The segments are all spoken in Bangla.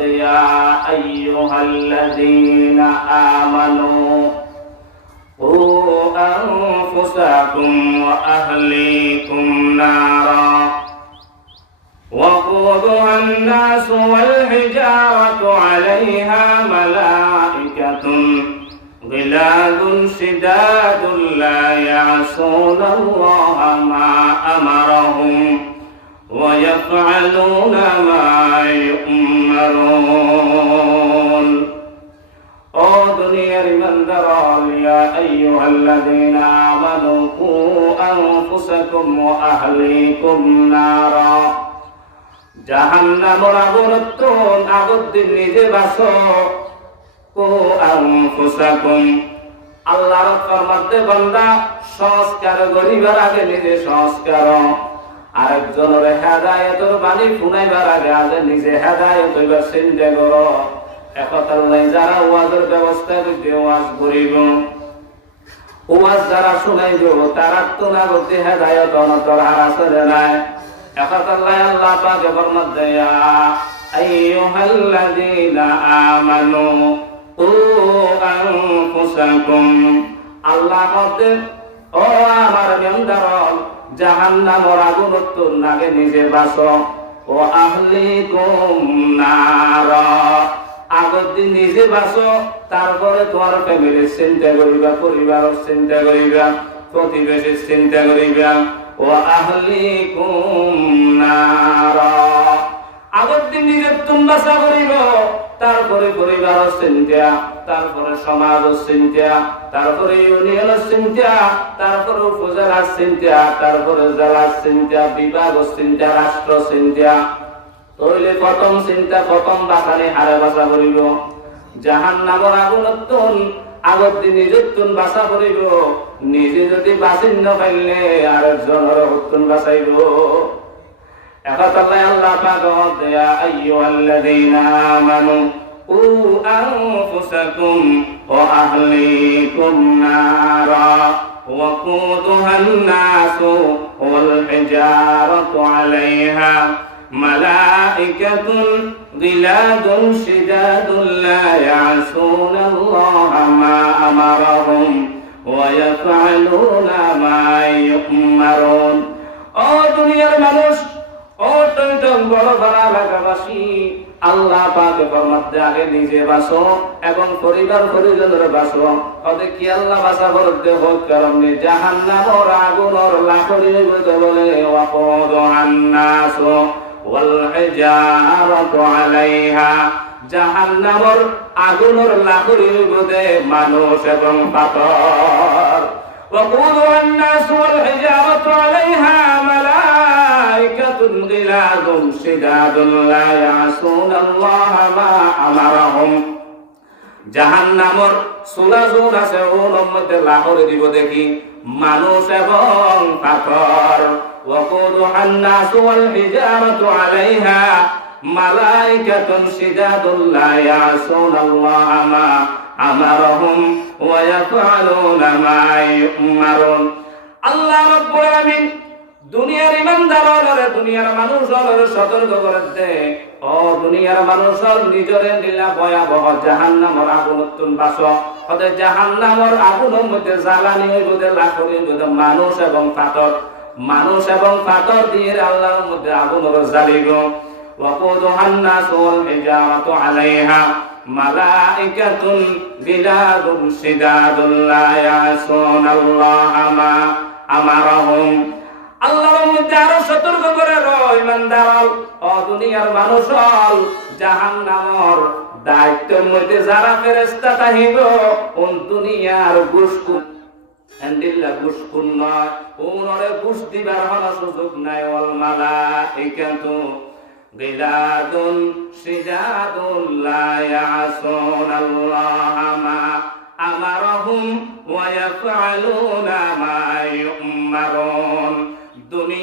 يا أيها الذين آمنوا قوا أنفسكم وأهليكم نارا وقودها الناس والحجارة عليها ملائكة غلاد شداد لا يعصون الله ما أمرهم ويفعلون ما يؤمرون ও দুনিয়ার ইমানদার ইয়া আইয়ুহাল্লাযীনা আমানু কু আনফুসাকুম ওয়া আহলিকুম নারা জাহান্নামের আগুন আগুন নিজে বাসো কু আনফুসাকুম আল্লাহর ফরমাতে বান্দা সংস্কার গরিবার আগে নিজে সংস্কার আরেকজনের হেদায়েতের বাণী শুনাইবার আগে আগে নিজে হেদায়েত হইবার চিন্তা করো। একতাল্লাই যারা ওয়াজের ব্যবস্থা করতে ওয়াজ করিব। ওয়াজ যারা শুনাইব, তারা তো না করতে হেদায়ত অনতর হার আসলে নাই? একতাল্লাই আল্লাহ পাকে ফরমাত দেয়া। আইয়ুহাল্লাযীনা আমানু ও আনফুসাকুম। আল্লাহ মতে ও আমার মেমদারল জাহান্নামর আগুন উত্তর নাগে নিজে বাস। ও আহলিকুম নারা। দিন নিজে বাঁচো তারপরে তোমার ফ্যামিলির চিন্তা করিবা, পরিবারের চিন্তা করিবা, প্রতিবেশীর চিন্তা করিবা। ও আহলি আগত দিন নিজের তুমি বাঁচা করিব। তারপরে পরিবারের চিন্তা তারপরে সমাজের চিন্তা তারপরে ইউনিয়নের চিন্তা তারপরে উপজেলার চিন্তা তারপরে জেলার চিন্তা বিভাগের চিন্তা রাষ্ট্র চিন্তা তইলে প্রথম চিন্তা প্রথম বাসানে হারে বাসা করিব। জাহান নামর আগুনত্তন, আগত দিন নিজত্তন বাসা করিব। নিজে যদি বাসিন নপাইলে আর একজনের হত্তন বাসাইব। একতাল্লাহ আল্লাহ পাক ইয়া আইয়ুহাল্লাযীনা আমানু উ আনফুসাকুম ওয়া আহলিকুম নারা وقودها الناس والحجارة عليها ملائكة غلاد شداد لا يعصون الله ما أمرهم ويفعلون ما يؤمرون ও দুনিয়ার মানুষ ও টইটন বড় ভাড়া এলাকাবাসী আল্লাহ পাকে ফরমাতে আগে নিজে বাসো এখন পরিবার পরিজনের বাসো ওদের কি আল্লাহ বাসা বলতে হোক কারণ জাহান্নামর আগুনর লাকড়ি বলে ওয়াকদ আন্নাস والحجارة عليها জাহান্নামর আগুনের লাকড়ির মধ্যে মানুষ এবং পাথর وقودها الناس والحجارة عليها ملائكة মালাইকাতুন গিলাযুম শিদাদুন লা ইয়াসুনাল্লাহা মা আমারাহুম। জাহান্নামর সুলা আছে, ও নম্মতে লাহর দিব দেখি, মানুষ এবং পাথর। ওয়াকুদুহান নাসু ওয়াল হিজারাতু আলাইহা, মালাইকাতুন শিদাদুল লা ইয়াসুনাল্লাহা মা আমারহুম, ওয়া ইয়াফআলুনা মা ইউমারুন। আল্লাহ রাব্বুল আলামিন দুনিয়ার ইমানদার হলরে দুনিয়ার মানুষ হলরে সতর্ক করে দে ও দুনিয়ার মানুষ হল নিজরে লীলা ভয়াবহ জাহান্নামর আগুন উত্তুন বাস হতে জাহান্নামর আগুনের মধ্যে জ্বালানি হইব দে লাখরি হইব মানুষ এবং পাথর মানুষ এবং পাথর দিয়ে আল্লাহর মধ্যে আগুনের জ্বালিব وقودها الناس والحجارة عليها ملائكة غلاد شداد لا يعصون الله ما أمرهم আল্লাহর মধ্যে আরও সতর্ক করে ইমানদার। ও দুনিয়ার মানুষ জাহান নামর দায়িত্বের মধ্যে যারা ফেরেস্তা তাহিব কোন দুনিয়ার গুসকুন। এন্ডিল্লা গুসকুন নয় ওনরে গুস দিবার হন সুযোগ নাই ওল মালা ইকান্তু বিলাদুন সিজাদুন লা আল্লাহ মা আমারহুম ওয়া ইয়াফআলুনা মা ইউমারুন।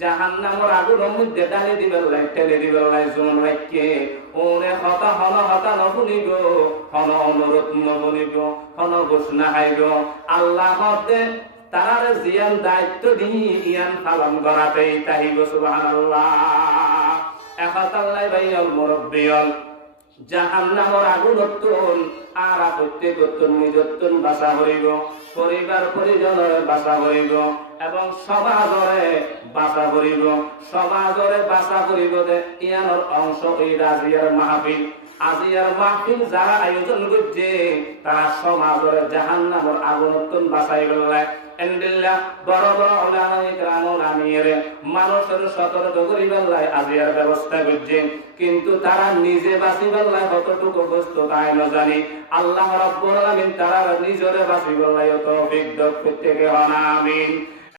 জাহান্নামের আগুনের মধ্যে ডালি দিবেন লাই ঠেলে দিবেন লাই জোন রাখকে ওরে হতা, হন, হতা নবনিব হন অনুরোধ নবনিব হন ঘোষণা হাইব আল্লাহ হতে তার জিয়ান দায়িত্ব দিয়ে ইয়ান পালন করাতেই তাহিব, সুবহানাল্লাহ। একাতাল্লাই ভাইয়াল মুরব্বিয়াল। জাহান্নামর আগুন অত্যন আর আপত্তি করতন নিজত্তন বাসা হইব। পরিবার, পরিজনের বাসা হইব এবং সমাজরে বাসা করিব। সমাজরে বাসা করিব ইয়ানোর অংশ এই রাজিয়ার মাহফিল। আজিয়ার মাহফিল যারা আয়োজন করছে, তারা সমাজরে জাহান্নামর আগুন বেলায় ওলামায়ে কেরামুল আমিরে মানুষের সতর্ক করিবার লাই আজিয়ার ব্যবস্থা করছে। কিন্তু তারা নিজে বাঁচিবার লাই কতটুকু বস্তু তাই না জানি। আল্লাহ রাব্বুল আলামিন তারা নিজরে বাঁচিবার লাই তৌফিক দান করতে হন